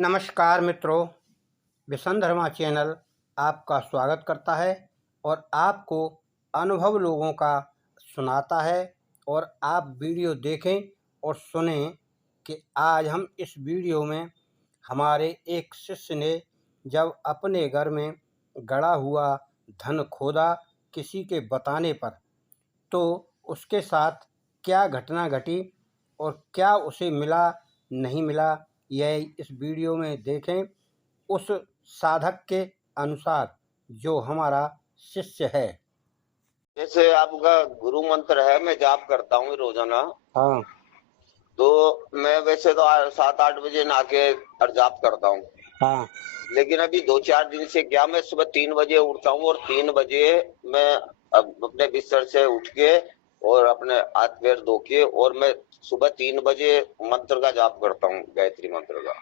नमस्कार मित्रों, विसंधर्मा चैनल आपका स्वागत करता है और आपको अनुभव लोगों का सुनाता है। और आप वीडियो देखें और सुनें कि आज हम इस वीडियो में हमारे एक शिष्य ने जब अपने घर में गड़ा हुआ धन खोदा किसी के बताने पर, तो उसके साथ क्या घटना घटी और क्या उसे मिला नहीं मिला, यह इस वीडियो में देखें। उस साधक के अनुसार जो हमारा शिष्य है। जैसे आपका गुरु मंत्र है, मैं जाप करता हूँ रोजाना। हाँ तो मैं वैसे तो 7-8 बजे नहा के और जाप करता हूँ। हाँ लेकिन अभी 2-4 दिन से क्या, मैं सुबह 3 बजे उठता हूँ और 3 बजे मैं अब अपने बिस्तर से उठ के और अपने हाथ पैर धो के और मैं सुबह 3 बजे मंत्र का जाप करता हूँ, गायत्री मंत्र का।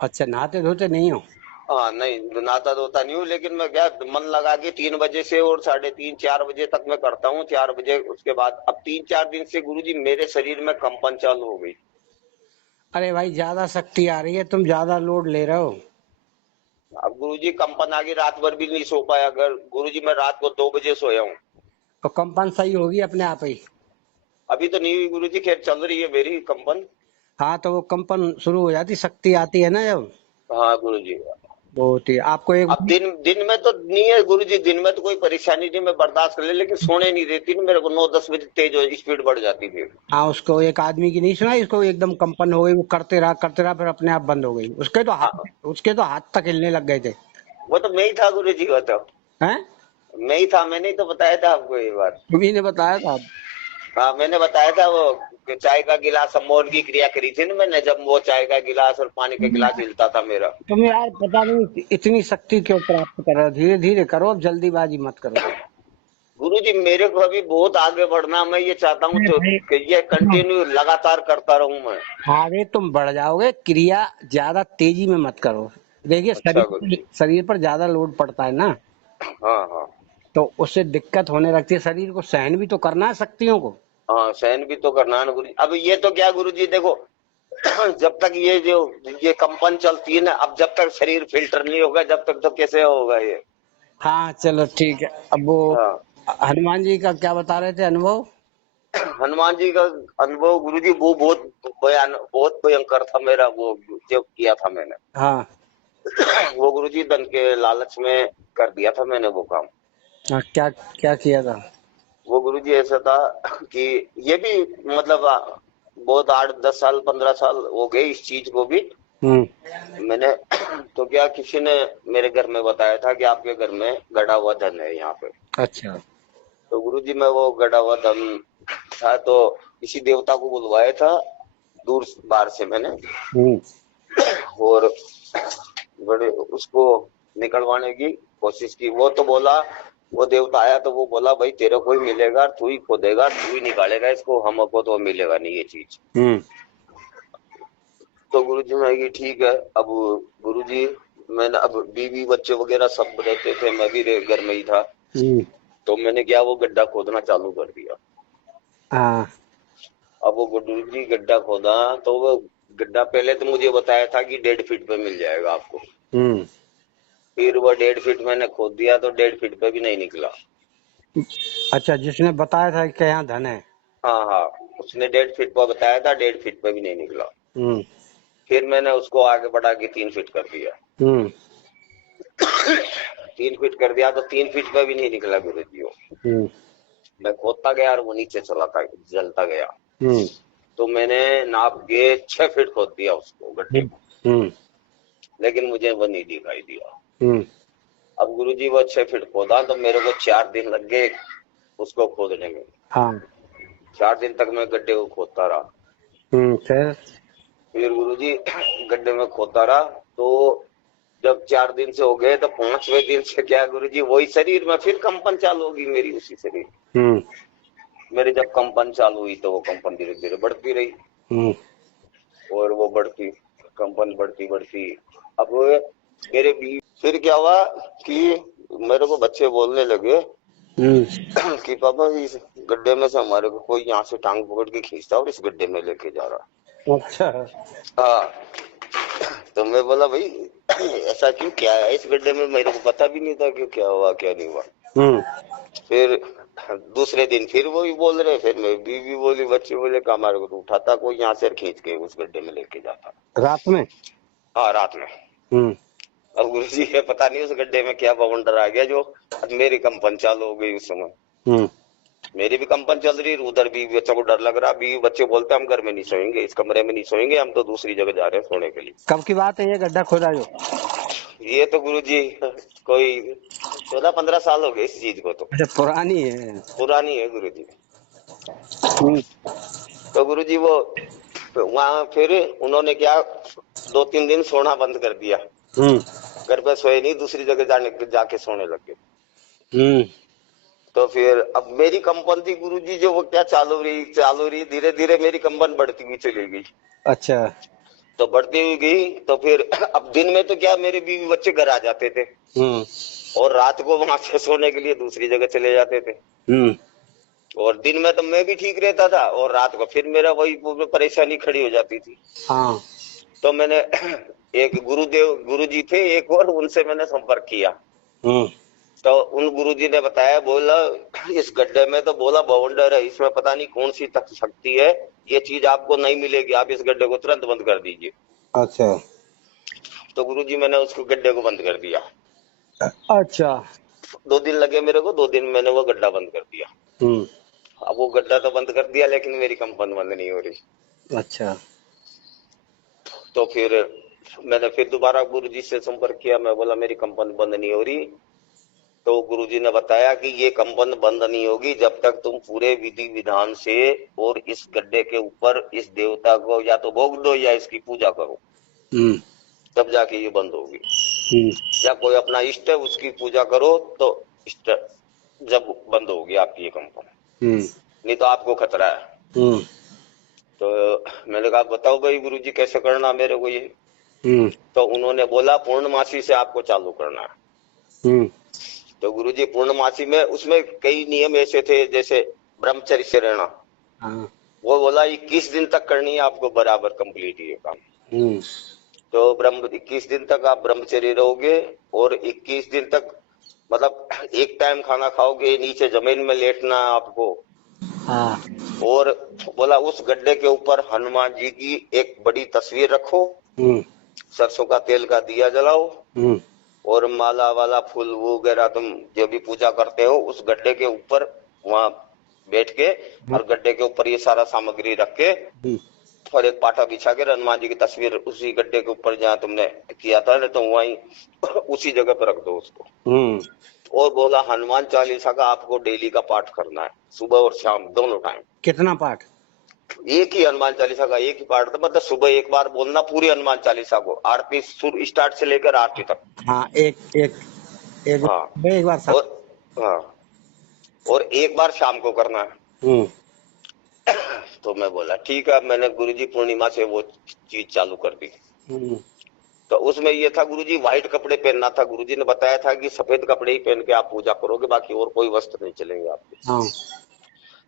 अच्छा, नहाते धोते नहीं हो? हाँ, नहीं नहाता धोता नहीं हूँ, लेकिन मैं क्या मन लगा के 3 बजे से और 3:30-4 बजे तक मैं करता हूँ। 4 बजे उसके बाद अब 3-4 दिन से गुरुजी मेरे शरीर में कंपन चालू हो गई। अरे भाई, ज्यादा शक्ति आ रही है, तुम ज्यादा लोड ले रहे हो। अब गुरुजी कंपन आ गई, रात भर भी नहीं सो पाया। अगर गुरुजी मैं रात को 2 बजे सोया हूँ। तो कंपन सही होगी अपने आप ही। अभी तो नहीं हुई गुरुजी, खैर चल रही है मेरी कंपन। हाँ, तो वो कंपन शुरू हो जाती, शक्ति आती है ना जब, हाँ गुरुजी। बहुत ही आपको एक। अब दिन दिन में तो नहीं है गुरुजी, दिन में तो कोई परेशानी नहीं, मैं बर्दाश्त कर ले, लेकिन सोने नहीं देती ना मेरे को। 9-10 बजे तेज स्पीड बढ़ जाती थी। हाँ, उसको एक आदमी की नहीं सुना, इसको एकदम कंपन हो गई, वो करते रहा फिर अपने आप बंद हो गई। हाँ, उसके तो हाथ तक हिलने लग गए थे। वो तो मैं ही था गुरुजी, वो तो हैं? मैं ही था। मैंने ही तो बताया था आपको ये बात। तुम्ही ने बताया था। हाँ, मैंने बताया था वो कि चाय का गिलास सम्मोहन की क्रिया करी थी ना मैंने, जब वो चाय का गिलास और पानी का गिलास हिलता था मेरा। तुम यार पता नहीं इतनी शक्ति क्यों प्राप्त कर रहे हो। धीरे धीरे करो, अब जल्दीबाजी मत करो। गुरुजी मेरे को अभी बहुत आगे बढ़ना, मैं ये चाहता हूँ अरे तो भाई, कि ये कंटिन्यू लगातार करता रहूं मैं। आगे तुम बढ़ जाओगे। क्रिया ज्यादा तेजी में मत करो। देखिए, अच्छा गुरुजी। शरीर पर ज्यादा लोड पड़ता है ना, हाँ हाँ। तो उससे दिक्कत होने लगती है। शरीर को सहन भी तो करना है शक्तियों को। हाँ, सहन भी तो करना है ना गुरुजी। अब ये तो क्या गुरुजी देखो, जब तक ये कंपन चलती है ना, अब जब तक शरीर फिल्टर नहीं होगा जब तक तो कैसे होगा ये। हाँ चलो ठीक है। अब वो हाँ, हनुमान जी का क्या बता रहे थे अनुभव? हनुमान जी का अनुभव गुरुजी वो बहुत भयंकर था मेरा, वो जो किया था मैंने। हाँ वो गुरुजी धन के लालच में कर दिया था मैंने वो काम। हाँ, क्या क्या किया था? वो गुरुजी ऐसा था कि ये भी मतलब बहुत 8-10 साल 15 साल हो गए इस चीज को भी। हम्म। मैंने तो क्या, किसी ने मेरे घर में बताया था कि आपके घर में गड़ा हुआ धन है यहाँ पे। अच्छा। तो गुरुजी मैं वो गड़ा हुआ धन था तो किसी देवता को बुलवाया था दूर बाहर से मैंने, हम्म। और बड़े उसको निकलवाने की कोशिश की। वो तो बोला, वो देवता आया तो वो बोला भाई तेरे को ही मिलेगा, तू ही खोदेगा, तू ही निकालेगा इसको, हमको तो मिलेगा नहीं ये चीज। तो गुरुजी ने कहा ठीक है। अब गुरुजी मैंने, अब बीवी बच्चे वगैरह सब रहते थे, मैं भी घर में ही था। तो मैंने क्या वो गड्ढा खोदना चालू कर दिया। हाँ। अब वो गुरुजी गड्ढा खोदा तो वो गड्ढा पहले तो मुझे बताया था कि 1.5 फीट पे मिल जाएगा आपको। हम्म। फिर वो 1.5 फीट मैंने खोद दिया तो 1.5 फीट पे भी नहीं निकला। अच्छा, जिसने बताया था कि यहाँ धन है। हाँ हाँ, उसने 1.5 फीट पर बताया था, 1.5 फीट पे भी नहीं निकला। हम्म। फिर मैंने उसको आगे बढ़ा के 3 फीट कर दिया। हम्म। 3 फीट कर दिया तो 3 फीट पे भी नहीं निकला गुरुजी वो। हम्म। मैं खोदता गया और वो नीचे चला था, जलता गया। हम्म। तो मैंने नाप के 6 फीट खोद दिया उसको गड्ढे को, हम्म। लेकिन मुझे वो नहीं दिखाई दिया। हम्म। अब गुरुजी वो 6 फीट खोदा तो मेरे को 4 दिन लग गए उसको खोदने में। हाँ। 4 दिन तक मैं गड्ढे को खोदता रहा। फिर गुरुजी गड्ढे में खोदता रहा तो जब 4 दिन से हो गए तो 5वें दिन से क्या गुरुजी वही शरीर में फिर कंपन चालू होगी मेरी, उसी शरीर हम्म। मेरी जब कंपन चालू हुई तो वो कंपन धीरे धीरे बढ़ती रही। हम्म। और वो बढ़ती कंपन बढ़ती बढ़ती, अब मेरे भी फिर क्या हुआ कि मेरे को बच्चे बोलने लगे कि पापा इस गड्ढे में से हमारे को कोई यहाँ से टांग पकड़ के खींचता और इस गड्ढे में लेके जा रहा। अच्छा। हाँ, तो मैं बोला भाई ऐसा क्यों, क्या है इस गड्ढे में, मेरे को पता भी नहीं था कि क्या हुआ क्या नहीं हुआ। फिर दूसरे दिन फिर वही बोल रहे, फिर मैं बीवी बोली, बच्चे बोले कि हमारे को तो उठाता कोई यहाँ से खींच के उस गड्ढे में लेके जाता। रात में? हाँ रात में। अब गुरुजी है पता नहीं उस गड्ढे में क्या बवंडर आ गया जो अब मेरी कंपन चालू हो गई उस समय। मेरी भी कंपन चल रही, उधर भी बच्चों को डर लग रहा, भी बच्चे बोलते हम घर में नहीं सोएंगे, इस कमरे में नहीं सोएंगे, हम तो दूसरी जगह जा रहे हैं सोने के लिए। कब की बात है ये गड्ढा खोदा जो? ये तो गुरुजी कोई 14-15 साल हो गए इस चीज को। तो अच्छा, पुरानी है। पुरानी है गुरुजी। तो गुरुजी वो वहाँ फिर उन्होंने क्या 2-3 दिन सोना बंद कर दिया। घर पे सोए नहीं, दूसरी जगह जाके सोने लग गए। तो फिर अब मेरी कंपन थी गुरुजी जो वो क्या चालू रही, धीरे धीरे मेरी कंपन बढ़ती हुई चली गई। अच्छा। तो बढ़ती हुई गई तो फिर अब दिन में तो क्या मेरे बीवी बच्चे घर आ जाते थे और रात को वहां से सोने के लिए दूसरी जगह चले जाते थे। और दिन में तो मैं भी ठीक रहता था और रात को फिर मेरा वही परेशानी खड़ी हो जाती थी। हाँ। तो मैंने एक गुरुजी थे एक और, उनसे मैंने संपर्क किया। तो उन गुरुजी ने बताया, बोला इस गड्ढे में तो बोला बवंडर है, इसमें पता नहीं कौन सी तक शक्ति है, ये चीज आपको नहीं मिलेगी, आप इस गड्ढे को तुरंत बंद कर दीजिए। अच्छा। तो गुरुजी मैंने उसको गड्ढे को बंद कर दिया। अच्छा। 2 दिन लगे मेरे को, 2 दिन मैंने वो गड्ढा बंद कर दिया। अब वो गड्ढा तो बंद कर दिया लेकिन मेरी कंपन बंद नहीं हो रही। अच्छा। तो फिर मैंने फिर दोबारा गुरुजी से संपर्क किया, मैं बोला मेरी कंपन बंद नहीं हो रही। तो गुरुजी ने बताया कि ये कंपन बंद नहीं होगी जब तक तुम पूरे विधि विधान से और इस गड्ढे के ऊपर इस देवता को या तो भोग दो या इसकी पूजा करो, तब जाके ये बंद होगी। या कोई अपना इष्ट है उसकी पूजा करो तो इष्ट जब बंद होगी आपकी ये कंपन, नहीं तो आपको खतरा है। तो मैंने कहा बताओ भाई गुरुजी कैसे करना मेरे को ये। तो उन्होंने बोला पूर्णमासी से आपको चालू करना है। तो गुरुजी पूर्णमासी में उसमें कई नियम ऐसे थे, जैसे ब्रह्मचर्य से रहना। वो बोला 21 दिन तक करनी है आपको बराबर कंप्लीट ये काम। तो 21 दिन तक आप ब्रह्मचर्य रहोगे और 21 दिन तक मतलब एक टाइम खाना खाओगे, नीचे जमीन में लेटना है आपको। और बोला उस गड्ढे के ऊपर हनुमान जी की एक बड़ी तस्वीर रखो, सरसों का तेल का दिया जलाओ और माला वाला फूल वगैरह तुम जो भी पूजा करते हो उस गड्ढे के ऊपर वहां बैठ के और गड्ढे के ऊपर ये सारा सामग्री रख के और एक पाटा बिछा के हनुमान जी की तस्वीर उसी गड्ढे के ऊपर जहाँ तुमने किया था तो वहीं उसी जगह पर रख दो उसको। और बोला हनुमान चालीसा का आपको डेली का पाठ करना है, सुबह और शाम दोनों टाइम। कितना पाठ? एक ही हनुमान चालीसा का एक ही पाठ था, मतलब सुबह एक बार बोलना पूरी हनुमान चालीसा को, आरती सुर स्टार्ट से लेकर आरती तक। हाँ, एक हाँ एक बार और हाँ और एक बार शाम को करना है। तो मैं बोला ठीक है, मैंने गुरुजी पूर्णिमा से वो चीज चालू कर दी। तो उसमें ये था गुरुजी व्हाइट कपड़े पहनना था, गुरुजी ने बताया था कि सफेद कपड़े ही पहन के आप पूजा करोगे, बाकी और कोई वस्त्र नहीं चलेंगे आपके।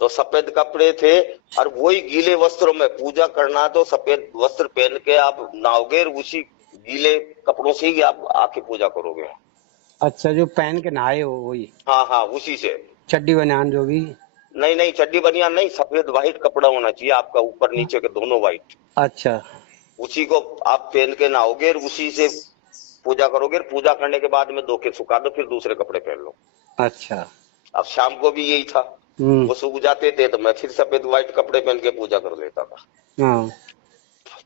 तो सफेद कपड़े थे और वही गीले वस्त्रों में पूजा करना, तो सफेद वस्त्र पहन के आप नहाओगे, उसी गीले कपड़ों से ही आप आके पूजा करोगे। अच्छा, जो पहन के नहाए हो वही? हाँ उसी से। चड्डी बनियान जो भी? नहीं चड्डी बनियान नहीं, सफेद व्हाइट कपड़ा होना चाहिए आपका, ऊपर नीचे के दोनों व्हाइट। अच्छा। उसी को आप पहन के नहाओगे, उसी से पूजा करोगे, पूजा करने के बाद में धो के सुखा दो, फिर दूसरे कपड़े पहन लो। अच्छा। अब शाम को भी यही था, वो सूख जाते थे तो मैं फिर सफेद व्हाइट कपड़े पहन के पूजा कर लेता था।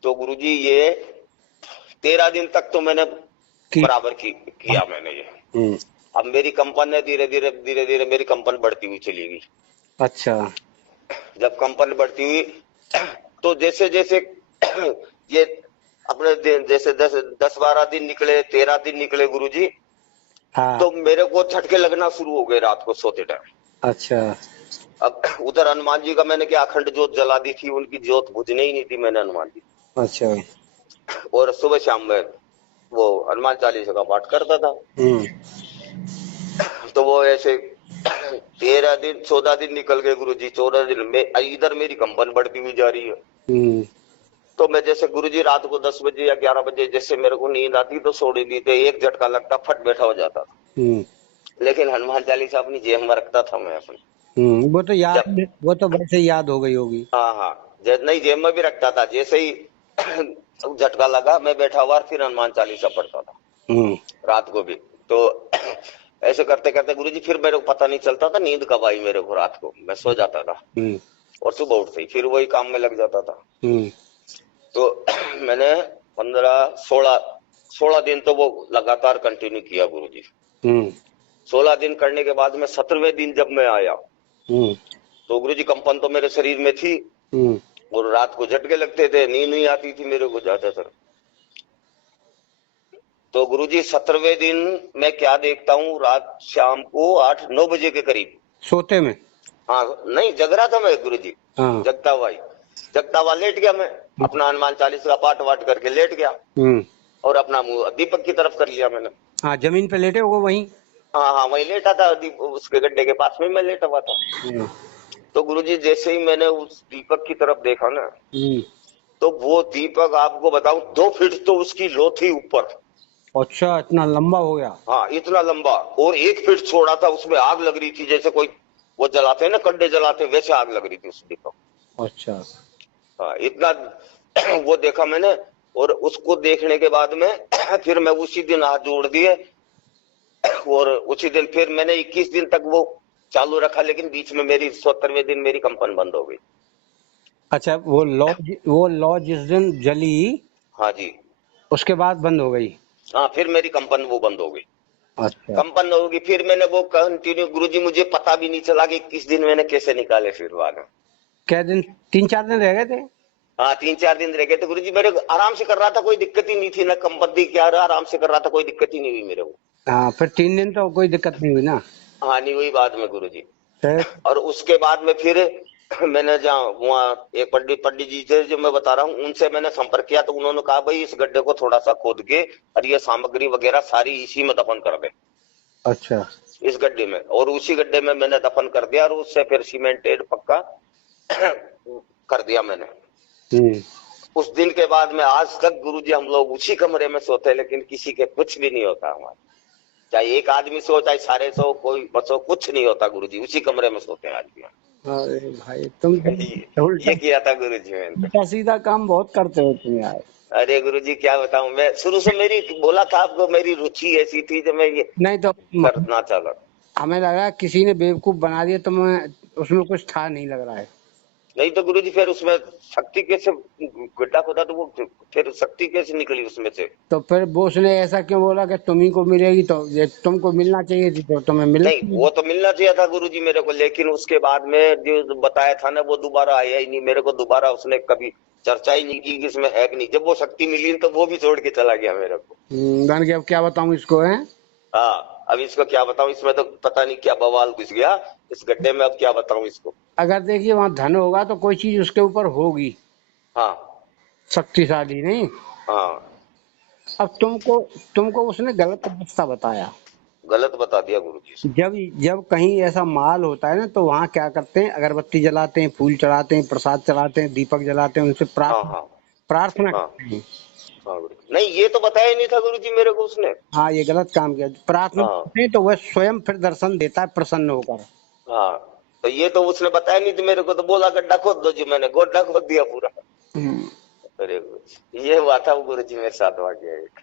तो गुरुजी ये 13 दिन तक तो मैंने बराबर किया मैंने ये। अब मेरी कंपन है धीरे धीरे मेरी कंपन बढ़ती हुई चली गई। अच्छा। जब कंपन बढ़ती हुई तो जैसे जैसे ये अपने जैसे 10-12 दिन निकले, 13 दिन निकले गुरुजी। हाँ। तो मेरे को झटके लगना शुरू हो गए रात को सोते टाइम। अच्छा। अब उधर हनुमान जी का मैंने क्या अखंड जोत जला दी थी, उनकी जोत बुझने ही नहीं दी मैंने हनुमान जी। अच्छा। और सुबह शाम में वो हनुमान चालीसा का पाठ करता था। तो वो ऐसे 13 दिन 14 दिन निकल गए गुरुजी। 14 दिन में इधर मेरी कंपन बढ़ती हुई जा रही है तो मैं जैसे गुरुजी रात को 10 बजे या 11 बजे जैसे मेरे को नींद आती तो सो दी थी, एक झटका लगता फट बैठा हो जाता था। लेकिन हनुमान चालीसा अपनी जेब में रखता था मैं अपनी। वो तो याद, जब वो तो वैसे ही याद हो गई होगी। हाँ हाँ, नहीं जेब में भी रखता था, जैसे ही झटका लगा मैं बैठा हुआ फिर हनुमान चालीसा पढ़ता था हम्म रात को भी। तो ऐसे करते करते गुरुजी फिर मेरे को पता नहीं चलता था नींद कब आई मेरे को, रात को मैं सो जाता था हम्म और सुबह उठते ही फिर वही काम में लग जाता था। हम्म तो मैंने 16 दिन तो वो लगातार कंटिन्यू किया गुरुजी। हम्म 16 दिन करने के बाद में 17वें दिन जब मैं आया हम्म तो गुरुजी कंपन तो मेरे शरीर में थी हम्म और रात को झटके लगते थे, नींद नहीं आती थी मेरे को ज्यादातर। तो गुरुजी 17वें दिन मैं क्या देखता हूँ, रात शाम को 8-9 बजे के करीब, सोते में। हाँ नहीं जग रहा था मैं गुरुजी, हाँ। जगता हुआ लेट गया मैं, अपना हनुमान चालीसा का पाठ वाठ करके लेट गया हम्म और अपना मुंह दीपक की तरफ कर लिया मैंने। हाँ, जमीन पे लेटे हो वहीं। हाँ हाँ वहीं लेटा था, उसके गड्ढे के पास में मैं लेटा हुआ था। हम्म तो गुरुजी जैसे ही मैंने उस दीपक की तरफ देखा ना, हम्म। तो वो दीपक आपको बताऊं 2 फीट तो उसकी लो थी ऊपर। अच्छा, इतना लंबा हो गया। हाँ इतना लंबा, और 1 फीट छोड़ा था, उसमें आग लग रही थी जैसे कोई वो जलाते हैं ना कंडे जलाते हैं, वैसे आग लग रही थी उस दीपक। अच्छा। हाँ इतना वो देखा मैंने। और उसको देखने के बाद में फिर मैं उसी दिन हाथ जोड़ दिए और उसी दिन फिर मैंने 21 दिन तक वो चालू रखा, लेकिन बीच में मेरी 70वें दिन मेरी कंपन बंद हो गई। अच्छा, वो लौ जिस दिन जली, हाँ जी। उसके बाद बंद हो गई। हाँ फिर मेरी कंपन वो बंद हो गई, अच्छा। कंपन होगी। फिर मैंने वो कंटिन्यू गुरुजी, मुझे पता भी नहीं चला कि 21 दिन मैंने कैसे निकाले फिर बाद में। क्या दिन, 3-4 दिन रह गए थे। हाँ 3-4 दिन रह गए थे गुरुजी, मेरे आराम से कर रहा था, कोई दिक्कत ही नहीं थी, ना कंपन थी क्या, आराम से कर रहा था, कोई दिक्कत ही नहीं हुई मेरे को। हाँ, फिर 3 दिन तो कोई दिक्कत नहीं हुई ना। हाँ नहीं हुई बाद में गुरुजी। फिर। और उसके बाद में फिर मैंने जहाँ वहाँ एक पंडित जी थे जो मैं बता रहा हूँ, उनसे मैंने संपर्क किया तो उन्होंने कहा भाई इस गड्ढे को थोड़ा सा खोद के और ये सामग्री वगैरह सारी इसी में दफन कर दे, अच्छा। इस गड्ढे में। और उसी गड्ढे में मैंने दफन कर दिया और उससे फिर सीमेंटेड पक्का कर दिया मैंने। हम्म उस दिन के बाद में आज तक गुरुजी हम लोग उसी कमरे में सोते हैं, लेकिन किसी के कुछ भी नहीं होता हमारे, चाहे एक आदमी सो चाहे सारे सो कोई बसो, कुछ नहीं होता गुरुजी, उसी कमरे में सोते हैं आज भी। अरे भाई, तुम ये उल्टा किया था गुरुजी मैंने तो। उल्टा सीधा काम बहुत करते हो तुम यार। अरे गुरुजी क्या बताऊं, मैं शुरू से मेरी बोला था आपको, मेरी रुचि ऐसी थी जो मैं ये नहीं तो करना चाहता। हमें लगा किसी ने बेवकूफ बना दिया, तो मैं उसमें कुछ था नहीं लग रहा है। नहीं तो गुरुजी फिर उसमें शक्ति कैसे, गड्ढा खोदा तो वो फिर शक्ति कैसे निकली उसमें से। तो फिर बोस ने ऐसा क्यों बोला कि तुम्ही को मिलेगी, तो ये तुमको मिलना चाहिए थी, तो तुम्हें मिलना नहीं चाहिए। वो तो मिलना चाहिए था गुरुजी मेरे को, लेकिन उसके बाद में जो बताया था ना वो दोबारा आया ही नहीं मेरे को, दोबारा उसने कभी चर्चा ही नहीं की कि इसमें है कि नहीं। जब वो शक्ति मिली तो वो भी छोड़ के चला गया मेरे को। बन गया, अब क्या बताऊं इसको है। हाँ अब इसको क्या बताऊं, इसमें तो पता नहीं क्या बवाल घुस गया इस गड्ढे में, अब क्या बताऊं इसको। अगर देखिए वहां धन होगा तो कोई चीज उसके ऊपर होगी हाँ शक्तिशाली, नहीं। हाँ अब तुमको उसने गलत रास्ता बताया। गलत बता दिया गुरुजी से। जब जब कहीं ऐसा माल होता है ना, तो वहां क्या करते हैं, अगरबत्ती जलाते हैं, फूल चढ़ाते हैं, प्रसाद चढ़ाते हैं, दीपक जलाते हैं, उनसे हाँ प्रार्थना हाँ प्रार्थना हाँ करते हैं। हाँ गुरुजी, नहीं ये तो बताया ही नहीं था गुरुजी मेरे को उसने। हाँ, ये गलत काम किया। प्रार्थना हाँ करते हैं तो वह स्वयं फिर दर्शन देता है प्रसन्न होकर। हाँ तो ये तो उसने बताया नहीं थी मेरे को, तो बोला गड्ढा खोद दो जी, मैंने गड्ढा खोद दिया पूरा। हम्म। अरे गुरुजी ये हुआ था गुरुजी मेरे साथ वाकया एक।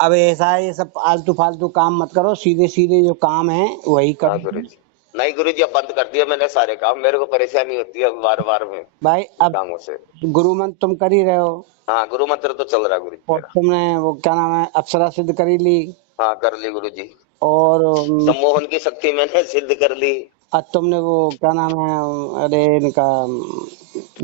अब ऐसा है, ये सब आलतू फालतू काम मत करो, सीधे सीधे जो काम है वही हाँ करो। गुरुजी, नहीं गुरुजी अब बंद कर दिया मैंने सारे काम, मेरे को परेशानी होती है बार बार में भाई अब कामों से। गुरु मंत्र तुम कर ही रहे हो, हाँ गुरु मंत्र तो चल रहा है गुरुजी और मेरा। तुमने वो क्या नाम है, अप्सरा सिद्ध करी ली, हाँ कर ली गुरुजी, और सम्मोहन की शक्ति मैंने सिद्ध कर ली। आज तुमने वो क्या नाम है, अरे इनका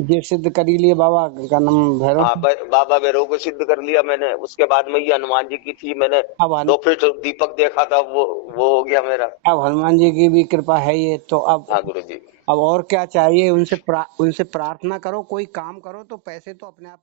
ये सिद्ध करी लिए, बाबा का नाम भैरव। हाँ बाबा भैरव को सिद्ध कर लिया मैंने। उसके बाद में ये हनुमान जी की थी, मैंने अब 2 फीट दीपक देखा था, वो हो गया मेरा। अब हनुमान जी की भी कृपा है ये तो। हाँ गुरुजी। अब और क्या चाहिए, उनसे प्रार्थना करो, कोई काम करो तो पैसे तो अपने आप